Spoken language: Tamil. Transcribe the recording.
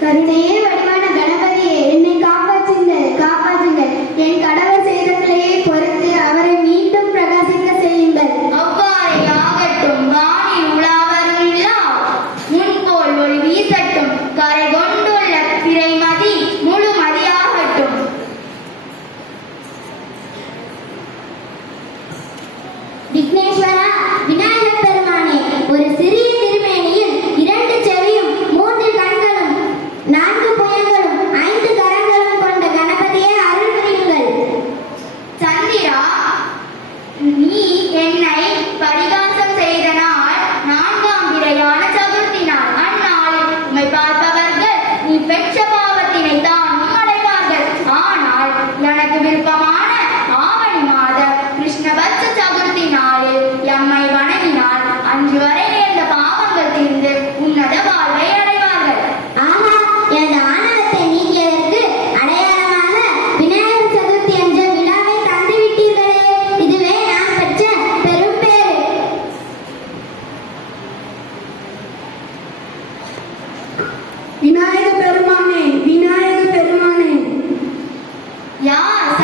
கருணையே வடிவான கணபதியே, என்னை காப்பாற்றுங்கள். என் கடவுள் செய்தவர்களையே பொறுத்து அவரை மீண்டும் பிரகாசிக்க செய்யுங்கள். அவ்வாறே ஆகட்டும். வானில் உலாவரும் நிலா முன்போல் ஒளி வீசட்டும். கரை கொண்டுள்ள பிறைமதி முழு மதியாகட்டும். விக்னேஸ்வரா, விநாயகப் பெருமானே, ஒரு சிறிய திருமேனியில் 2 செவியும் 3 கண்களும் 4 புயங்களும் 5 கரங்களும் கொண்ட கணபதியே அருள் புரியுங்கள். சந்திரா, நீ என்னை பரிகாசம் செய்த நாள் 4ஆம் பிறையான சதுர்த்தி நாள். அந்நாளில் உம்மை பார்ப்பவர்கள் நீ பெற்ற பாவத்தினை தான் அடைவார்கள். ஆனால் எனக்கு விருப்பமான ஆவணி மாத கிருஷ்ணபட்ச சதுர்த்தி நாளில் எம்மை வணங்கினால் அன்று வரை நேர்ந்த பாவங்கள் தீர்ந்து உன்னத வாழ்வை அடைவார்கள். ஆஹா, எனது ஆணவத்தை நீக்கியதற்கு அடையாளமாக விநாயகர் சதுர்த்தி என்ற விழாவை தந்துவிட்டீர்களே, இதுவே நான் பெற்ற பெரும் பேறு. விநாயக பெருமானே, விநாயக பெருமானே. யார்